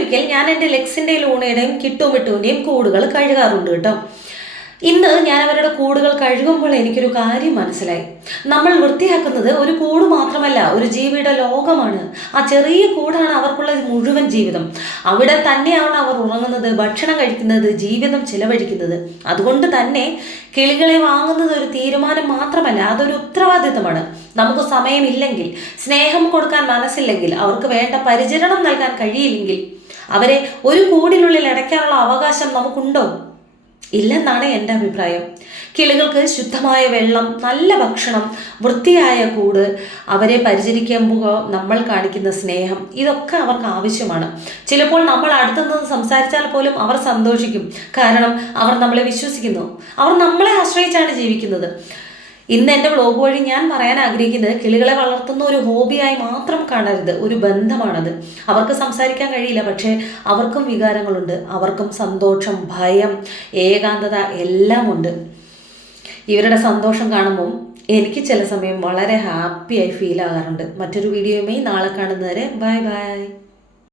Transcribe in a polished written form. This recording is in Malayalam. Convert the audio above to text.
ആഴ്ചയിലൊരിക്കൽ ഞാൻ എൻ്റെ ലെക്സിൻ്റെ ലൂണയുടെയും കിട്ടുമിട്ടുവിൻ്റെയും കൂടുകൾ കഴുകാറുണ്ട് കേട്ടോ. ഇന്ന് ഞാൻ അവരുടെ കൂടുകൾ കഴുകുമ്പോൾ എനിക്കൊരു കാര്യം മനസ്സിലായി. നമ്മൾ വൃത്തിയാക്കുന്നത് ഒരു കൂട് മാത്രമല്ല, ഒരു ജീവിയുടെ ലോകമാണ്. ആ ചെറിയ കൂടാണ് അവർക്കുള്ള മുഴുവൻ ജീവിതം. അവിടെ തന്നെയാണ് അവർ ഉറങ്ങുന്നത്, ഭക്ഷണം കഴിക്കുന്നത്, ജീവിതം ചിലവഴിക്കുന്നത്. അതുകൊണ്ട് തന്നെ കിളികളെ വാങ്ങുന്നത് ഒരു തീരുമാനം മാത്രമല്ല, അതൊരു ഉത്തരവാദിത്തമാണ്. നമുക്ക് സമയമില്ലെങ്കിൽ, സ്നേഹം കൊടുക്കാൻ മനസ്സില്ലെങ്കിൽ, അവർക്ക് വേണ്ട പരിചരണം നൽകാൻ കഴിയില്ലെങ്കിൽ അവരെ ഒരു കൂടിനുള്ളിൽ അടയ്ക്കാനുള്ള അവകാശം നമുക്കുണ്ടോ? ഇല്ലെന്നാണ് എൻ്റെ അഭിപ്രായം. കിളികൾക്ക് ശുദ്ധമായ വെള്ളം, നല്ല ഭക്ഷണം, വൃത്തിയായ കൂട്, അവരെ പരിചരിക്കുമ്പോൾ നമ്മൾ കാണിക്കുന്ന സ്നേഹം, ഇതൊക്കെ അവർക്ക് ആവശ്യമാണ്. ചിലപ്പോൾ നമ്മൾ അടുത്തുനിന്ന് സംസാരിച്ചാൽ പോലും അവർ സന്തോഷിക്കും. കാരണം അവർ നമ്മളെ വിശ്വസിക്കുന്നു, അവർ നമ്മളെ ആശ്രയിച്ചാണ് ജീവിക്കുന്നത്. ഇന്ന് എൻ്റെ വ്ലോഗ് വഴി ഞാൻ പറയാൻ ആഗ്രഹിക്കുന്നത്, കിളികളെ വളർത്തുന്ന ഒരു ഹോബിയായി മാത്രം കാണരുത്, ഒരു ബന്ധമാണത്. അവർക്ക് സംസാരിക്കാൻ കഴിയില്ല, പക്ഷേ അവർക്കും വികാരങ്ങളുണ്ട്. അവർക്കും സന്തോഷം, ഭയം, ഏകാന്തത എല്ലാം ഉണ്ട്. ഇവരുടെ സന്തോഷം കാണുമ്പം എനിക്ക് ചില സമയം വളരെ ഹാപ്പിയായി ഫീൽ ആകാറുണ്ട്. മറ്റൊരു വീഡിയോയുമായി നാളെ കാണുന്നവരെ ബൈ ബൈ.